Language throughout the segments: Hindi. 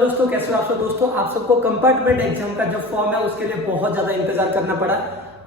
हेलो दोस्तों, कैसे हो आप सब। दोस्तों आप सबको कंपार्टमेंट एग्जाम का जो फॉर्म है उसके लिए बहुत ज्यादा इंतजार करना पड़ा।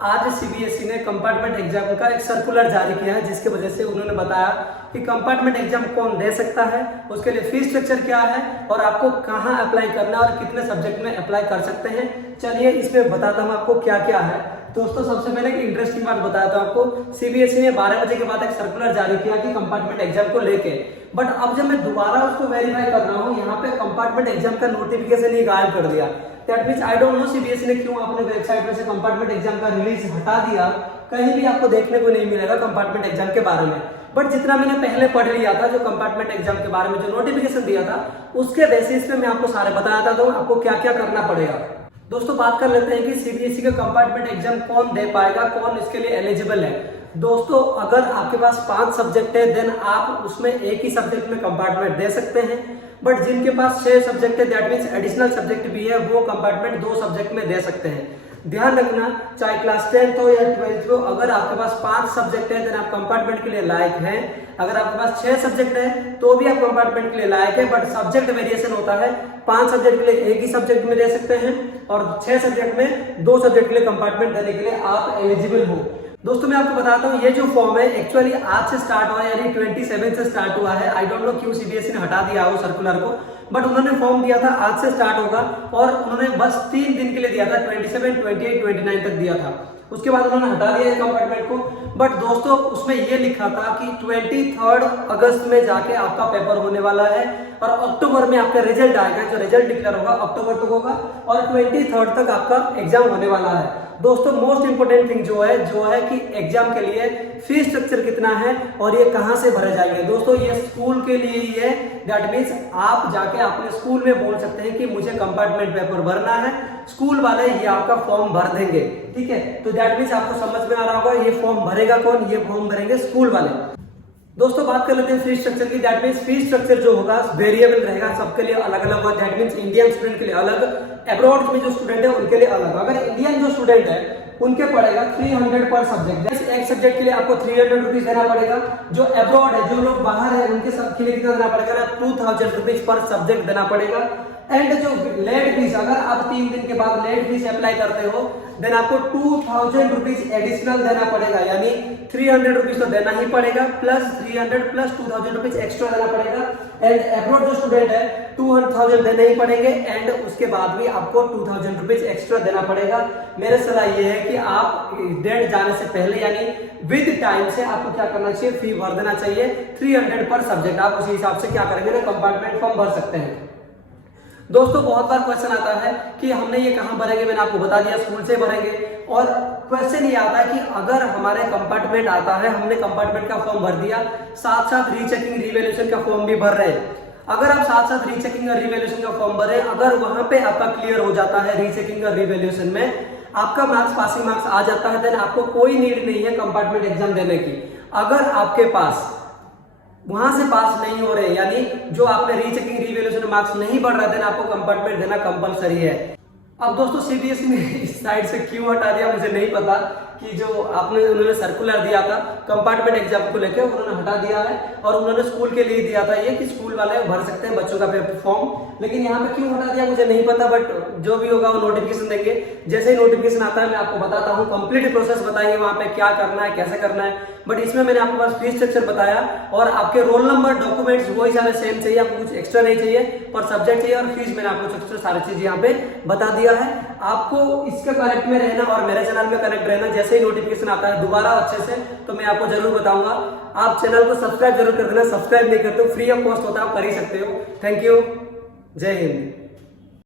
आज सीबीएसई ने कंपार्टमेंट एग्जाम का एक सर्कुलर जारी किया है, जिसकी वजह से उन्होंने बताया कि कंपार्टमेंट एग्जाम कौन दे सकता है, उसके लिए फीस स्ट्रक्चर क्या है और आपको कहां अप्लाई करना है और कितने सब्जेक्ट में अप्लाई कर सकते हैं। चलिए इसमें बताता हूं आपको क्या क्या है। दोस्तों सबसे पहले एक इंटरेस्टिंग बात बताता हूं आपको। सीबीएसई ने 12 बजे के बाद एक सर्कुलर जारी किया कि कंपार्टमेंट एग्जाम को लेके, बट अब जब मैं दोबारा उसको वेरीफाई कर रहा हूं, यहाँ पे कंपार्टमेंट एग्जाम का नोटिफिकेशन ही गायब कर दिया। That means I don't know CBSE ने क्यों अपने वेबसाइट में से कंपार्टमेंट एग्जाम का रिलीज हटा दिया। कहीं भी आपको देखने को नहीं मिलेगा कंपार्टमेंट एग्जाम के बारे में। बट जितना मैंने पहले पढ़ लिया था, जो कंपार्टमेंट एग्जाम के बारे में जो नोटिफिकेशन दिया था, उसके बेसिस पे मैं आपको सारे बताया था आपको क्या क्या करना पड़ेगा। दोस्तों बात कर लेते हैं कि सीबीएसई का कंपार्टमेंट एग्जाम कौन दे पाएगा, कौन इसके लिए एलिजिबल है। दोस्तों अगर आपके पास 5 सब्जेक्ट है देन आप उसमें एक ही सब्जेक्ट में कंपार्टमेंट दे सकते हैं। बट जिनके पास 6 सब्जेक्ट है, दैट मींस एडिशनल सब्जेक्ट भी है, वो कंपार्टमेंट 2 सब्जेक्ट में दे सकते हैं। ध्यान रखना, चाहे क्लास 10th हो या 12th हो, अगर आपके पास 5 सब्जेक्ट है देन आप कंपार्टमेंट के लिए लायक हैं। अगर आपके पास 6 सब्जेक्ट है तो भी आप कंपार्टमेंट के लिए लायक है, बट सब्जेक्ट वेरिएशन होता है। 5 सब्जेक्ट के लिए एक ही सब्जेक्ट में दे सकते हैं और 6 सब्जेक्ट में 2 सब्जेक्ट के लिए कंपार्टमेंट देने के लिए आप एलिजिबल हो। दोस्तों मैं आपको बताता हूँ, ये जो फॉर्म है एक्चुअली आज से स्टार्ट हुआ है, यानी 27 से स्टार्ट हुआ है। आई डोंट नो क्यों सीबीएसई ने हटा दिया वो सर्कुलर को, बट उन्होंने फॉर्म दिया था आज से स्टार्ट होगा और उन्होंने बस 3 दिन के लिए दिया था, 27, 28, 29 तक दिया था। उसके बाद उन्होंने हटा दिया कंपार्टमेंट को। बट दोस्तों उसमें ये लिखा था कि 23 अगस्त में जाके आपका पेपर होने वाला है और अक्टूबर में आपका रिजल्ट आएगा। जो रिजल्ट डिक्लेयर होगा अक्टूबर तक होगा और 23 तक आपका एग्जाम होने वाला है। दोस्तों मोस्ट इंपोर्टेंट थिंग जो है कि एग्जाम के लिए फीस स्ट्रक्चर कितना है और ये कहां से भरे जाएंगे। दोस्तों ये स्कूल के लिए ही है। दैट मींस आप जाके अपने स्कूल में बोल सकते हैं कि मुझे कंपार्टमेंट पेपर भरना है, स्कूल वाले ये आपका फॉर्म भर देंगे। ठीक है, तो दैट मींस आपको समझ में आ रहा होगा ये फॉर्म भरेगा कौन, ये फॉर्म भरेंगे स्कूल वाले। दोस्तों बात कर लेते हैं फीस स्ट्रक्चर की। दैट मींस फीस स्ट्रक्चर जो होगा वेरिएबल रहेगा, सबके लिए अलग अलग होगा। दैट मींस इंडियन स्टूडेंट के लिए अलग, अब्रॉड में जो स्टूडेंट है उनके लिए अलग। अगर इंडियन जो स्टूडेंट है उनके पड़ेगा 300 पर सब्जेक्ट। एक सब्जेक्ट के लिए आपको 300 रुपीज देना पड़ेगा। जो अब्रॉड है, जो लोग बाहर है, उनके सबके लिए कितना देना पड़ेगा, 2000 रुपीज पर सब्जेक्ट देना पड़ेगा। एंड जो लेट फीस, अगर आप 3 दिन के बाद लेट फीस अप्लाई करते हो देन आपको 2000 रुपीज एडिशनल देना पड़ेगा, यानी 300 रुपीज तो देना ही पड़ेगा प्लस 300 प्लस 2000 रुपीज एक्स्ट्रा देना पड़ेगा। एंड अब्रॉड जो स्टूडेंट है 2000 देने ही पड़ेंगे एंड उसके बाद भी आपको 2000 रुपीज एक्स्ट्रा देना पड़ेगा। मेरा सलाह ये है कि आप डेट जाने से पहले यानी विद टाइम से आपको क्या करना चाहिए, फी भर देना चाहिए 300 पर सब्जेक्ट। आप उसी हिसाब से क्या करेंगे ना, कंपार्टमेंट फॉर्म भर सकते हैं। दोस्तों बहुत बार क्वेश्चन आता है कि हमने ये कहां भरेंगे, मैंने आपको बता दिया स्कूल से भरेंगे। और क्वेश्चन ये आता है कि अगर हमारे कंपार्टमेंट आता है, हमने कंपार्टमेंट का फॉर्म भर दिया, साथ साथ रीचेकिंग रिवैल्यूएशन का फॉर्म भी भर रहे हैं। अगर आप साथ साथ रीचेकिंग और रिवैल्यूएशन का फॉर्म भरे, अगर वहां पे आपका क्लियर हो जाता है रीचेकिंग और रिवैल्यूएशन में आपका मार्क्स, पासिंग मार्क्स आ जाता है, देन आपको कोई नीड नहीं है कंपार्टमेंट एग्जाम देने की। अगर आपके पास वहां से पास नहीं हो रहे, यानी जो आपने रीचेकिंग रिवैल्यूएशन मार्क्स नहीं बढ़ रहा, देन आपको कंपार्टमेंट देना कंपलसरी है। अब दोस्तों सीबीएसई ने इस साइड से क्यों हटा दिया मुझे नहीं पता, कि जो उन्होंने सर्कुलर दिया था कंपार्टमेंट एग्जाम को लेकर उन्होंने हटा दिया है और उन्होंने स्कूल के लिए दिया था ये कि स्कूल वाले भर सकते हैं बच्चों का पेपर फॉर्म। लेकिन यहाँ पे क्यों हटा दिया मुझे नहीं पता, बट जो भी होगा वो नोटिफिकेशन देंगे। जैसे ही नोटिफिकेशन आता है मैं आपको बताता हूँ, कंप्लीट प्रोसेस बताएंगे वहां पे क्या करना है, कैसे करना है। बट इसमें मैंने आपके पास फीस स्ट्रक्चर बताया और आपके रोल नंबर, डॉक्यूमेंट्स वही सारे सेम चाहिए, आपको कुछ एक्स्ट्रा नहीं चाहिए, पर सब्जेक्ट चाहिए और फीस मैंने आपको एक्स्ट्रा सारी चीज यहाँ पे बता दिया है। आपको इसके कनेक्ट में रहना और मेरे चैनल में कनेक्ट रहना। जैसे ही नोटिफिकेशन आता है दोबारा अच्छे से तो मैं आपको जरूर बताऊंगा। आप चैनल को सब्सक्राइब जरूर कर देना, सब्सक्राइब नहीं करते हो फ्री ऑफ कॉस्ट होता है, आप कर ही सकते हो। थैंक यू, जय हिंद।